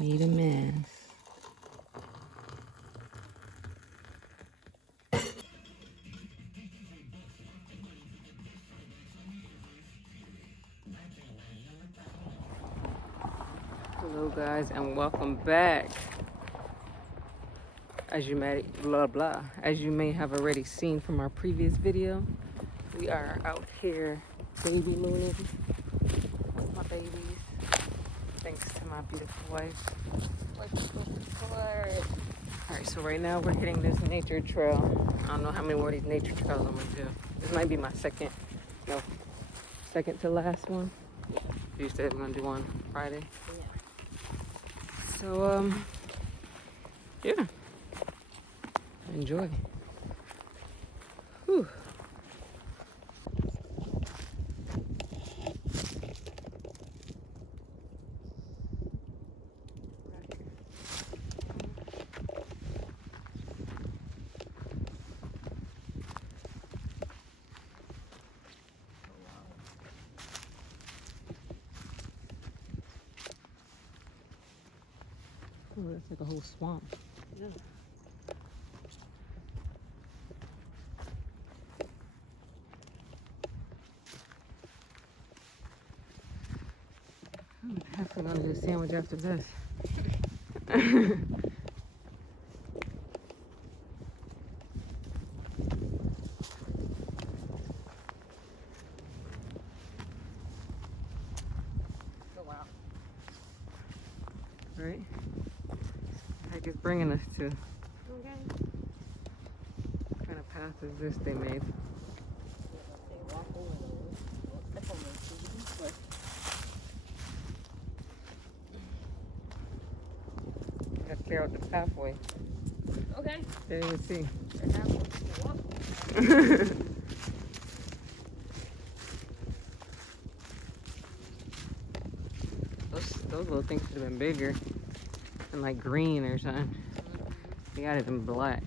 Made a mess. Hello guys, and welcome back. As you may have already seen from our previous video, we are out here baby mooning with my babies. Thanks to my beautiful wife. Alright, so right now we're hitting this nature trail. I don't know how many more of these nature trails I'm gonna do. This might be my second to last one. You said we're gonna do one Friday. Yeah. So yeah. Enjoy. Whew. Oh, that's like a whole swamp. Yeah. I'm definitely gonna get a sandwich after this. Oh wow. Right? Heck is bringing us to. Okay. What kind of path is this they made? Gotta clear out the pathway. Okay. They didn't even see. Those little things should have been bigger and like green or something. They got it in black.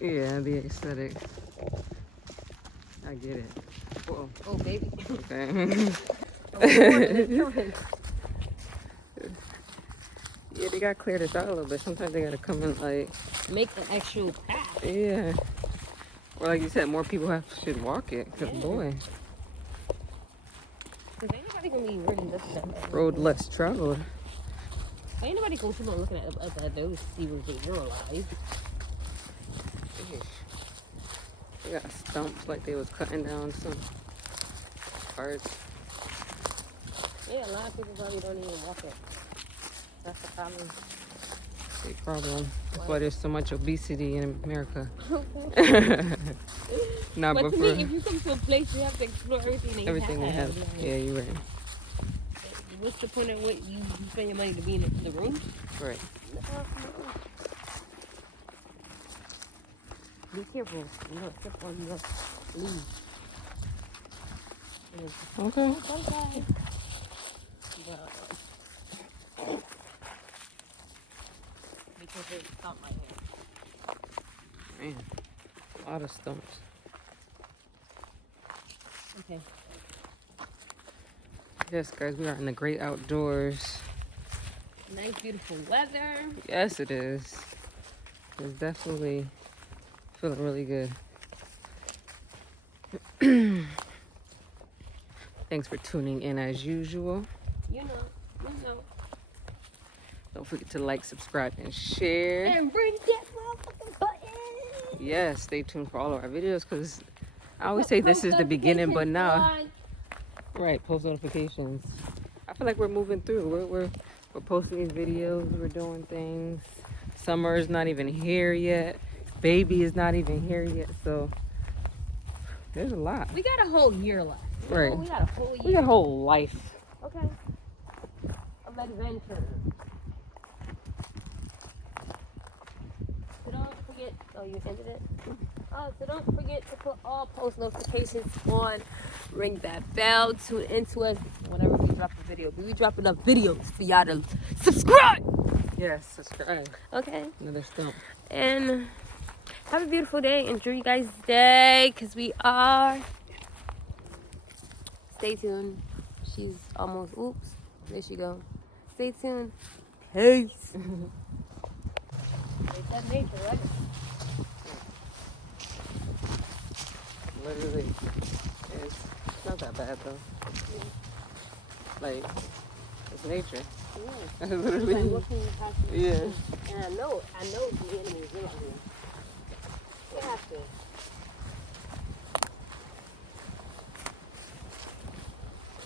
Yeah, the aesthetic. I get it. Whoa. Oh, baby. Okay. Yeah, they gotta clear this out a little bit. Sometimes they gotta come in like make an actual path. Yeah. Or like you said, more people should walk it. Cause boy. Cause ain't nobody gonna be really looking at that. Road less traveled. Ain't nobody gonna keep on looking at those to see what they realize. They got stumps like they was cutting down some parts. Yeah, a lot of people probably don't even walk it. That's the problem. Big problem. That's why there's so much obesity in America. Nah, but to me, if you come to a place, you have to explore everything they have. Yeah, you're right. What's the point of what you spend your money to be in the room? Right. Be careful. You don't step on your leaves. Okay. Because there's a stump right here. Man, a lot of stumps. Okay. Yes, guys, we are in the great outdoors. Nice, beautiful weather. Yes, it is. It's definitely feeling really good. Thanks for tuning in as usual. You know. Don't forget to like, subscribe, and share. And ring that motherfucking button. Yes, stay tuned for all of our videos because I always say this is the beginning, but now, right, post notifications. I feel like we're moving through. We're posting these videos. We're doing things. Summer is not even here yet. Baby is not even here yet. So there's a lot. We got a whole year left. Right. We got a whole year. We got a whole life. Okay. Of adventure. So don't forget. Oh, you ended it? So don't forget to put all post notifications on. Ring that bell. Tune into us whenever we drop a video. We drop enough videos for y'all to subscribe. Yes, subscribe. Okay. Another stump. And have a beautiful day. Enjoy you guys' day, because we are. Stay tuned. She's almost. Oops. There she go. Stay tuned. Peace. It's that nature, right? Literally, it's not that bad though. Like, it's nature. Yeah. Literally. Like, what can you possibly Yeah. do? And I know the enemy is real out here. They have to.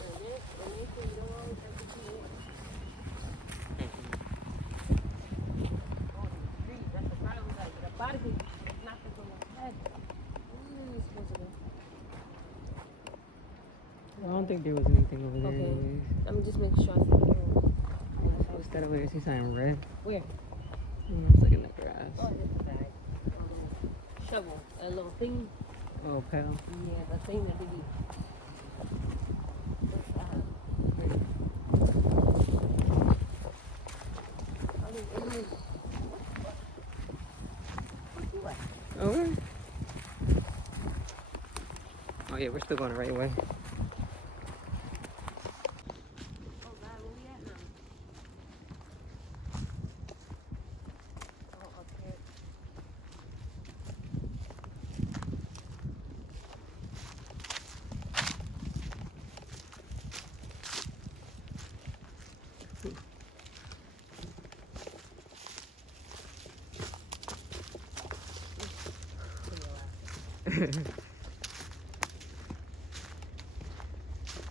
And this, the nature, you don't always have to see it. Oh, these trees, that's the problem. Like, the body can knock us on the head. Where are you supposed to go? I don't think there was anything over there. Okay. Anyways. Let me just make sure I see the arrow. What's that over there? See something red? Where? It's like in the grass. Oh, this bag. Shovel. A little thing. Oh, pal. Yeah, the thing that they use. What's that? Oh, there's enemies. What? Okay. Oh yeah, we're still going the right way. Oh God, where we at now? Oh, up here.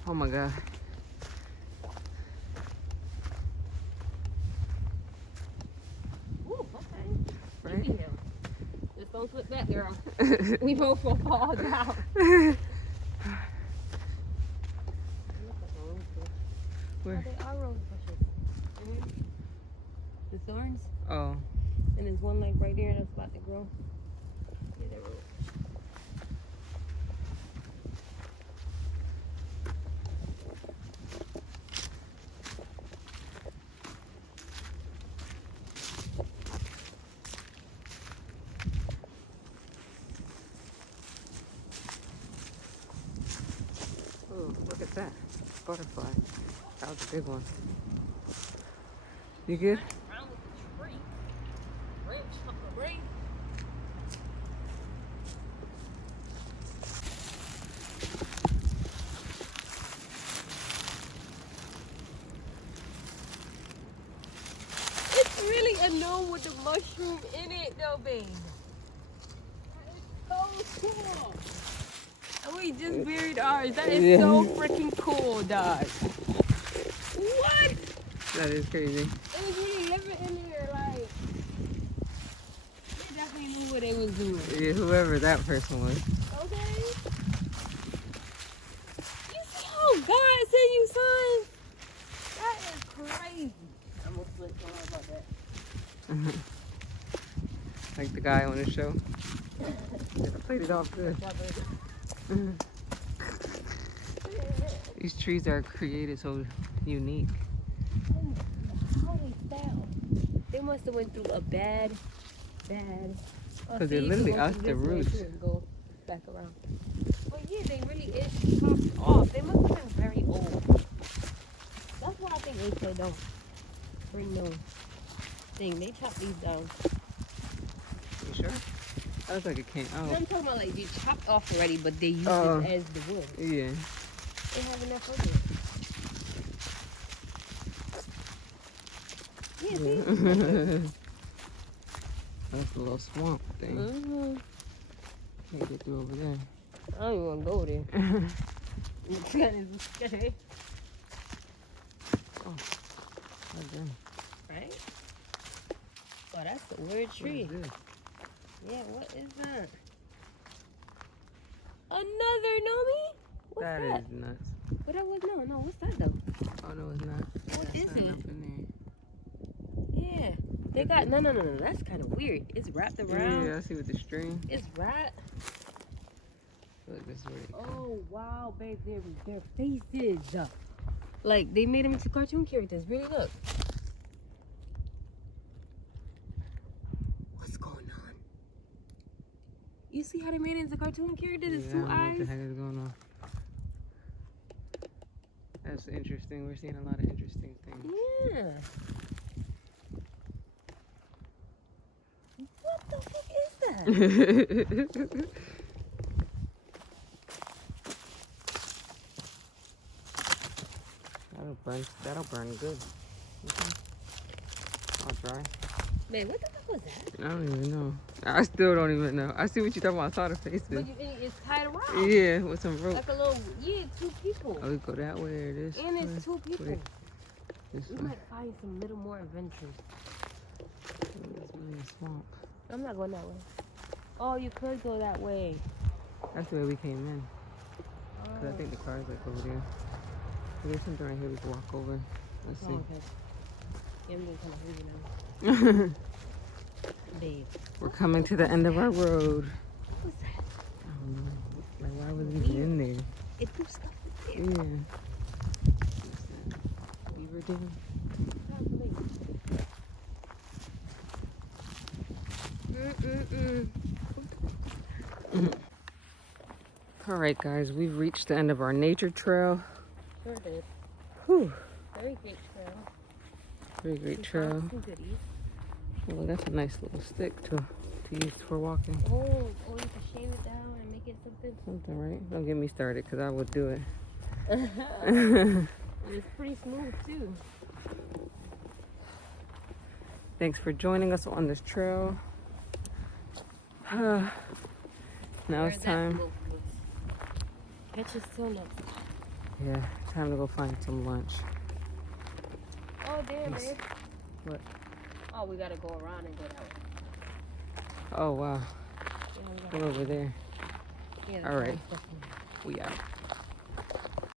Oh my god. Ooh, okay. Right? Easy hill. Just don't slip back, girl. We both will fall down. Where? Oh, they are rose bushes. The thorns. Oh. And there's one like right there that's about to grow. Yeah, they're rose. Oh, look at that. Butterfly. That was a big one. You good? Around with the tree. Branch up the ring. It's really a gnome with a mushroom in it, though, babe. That is so cool. And we just buried ours. That is so freaking cool, dog. What? That is crazy. It was really living in there, like. They definitely knew what they was doing. Yeah, whoever that person was. Okay. You see how God sent you, son? That is crazy. I'm gonna flip. Don't worry about that. Like the guy on the show. I played it off good. These trees are created so unique. How they fell? They must have went through a bad. Because they're literally out the roots. Go back around. But yeah, they really is chopped off. They must have been very old. That's why I think they said don't bring no thing. They chop these down. You sure? That looks like it came I'm out. talking about like they chopped off already, but they used Oh. it as the wood. Yeah. They have enough of it. Yeah, see? That's a little swamp thing. Mm-hmm. Can't get through over there. I don't even want to go there. That is scary. Oh, done. Right? Oh, that's a weird tree. What is this? Yeah, what is that? Another Nomi? What's That that? is nuts. What that was? No, what's that though? Oh no, it's not. What That's is something it? up in Yeah. They got, no. That's kind of weird. It's wrapped there. around. Yeah, I see with the string. It's wrapped. Look, this is where they come. Oh, wow, babe. Their faces. Like, they made them into cartoon characters. Really, look. What's going on? You see how they made it into cartoon characters? It's Yeah, I two don't know what eyes. the heck is going on. That's That's interesting. We're seeing a lot of interesting things. Yeah. What the fuck is that? That'll burn good. Okay. All dry. Man, what the fuck was that? I don't even know. I still don't even know. I see what you're talking about. I saw the faces. But it's tied around. Yeah, with some rope. Like a little, two people. Oh, we go that way or this And way? it's 2 people. Wait, this We way. might find some little more adventures. It's really a swamp. I'm not going that way. Oh, you could go that way. That's the way we came in. Because I think the car's like over there. There's something right here we can walk over. Let's see. Oh, okay. Yeah, I'm getting kind of hungry now. Babe. We're coming to the end of our road. What was that? I don't know. Like, why was it even in there? It threw stuff in Yeah. there. What's that? Beaver dam? All right, guys, we've reached the end of our nature trail. Sure did. Whew. Very great trail. Very great trail. Some goodies. Well, that's a nice little stick to use for walking. Oh, you can shave it down and make it something. Something, right? Don't get me started, because I would do it. And it's pretty smooth, too. Thanks for joining us on this trail. Now it's time. Catch us till next time. Yeah, time to go find some lunch. Oh, damn, Yes. babe. What? Oh, we gotta go around and go that way. Oh, wow. Yeah, we gotta Go over there. yeah, All right. that's We out.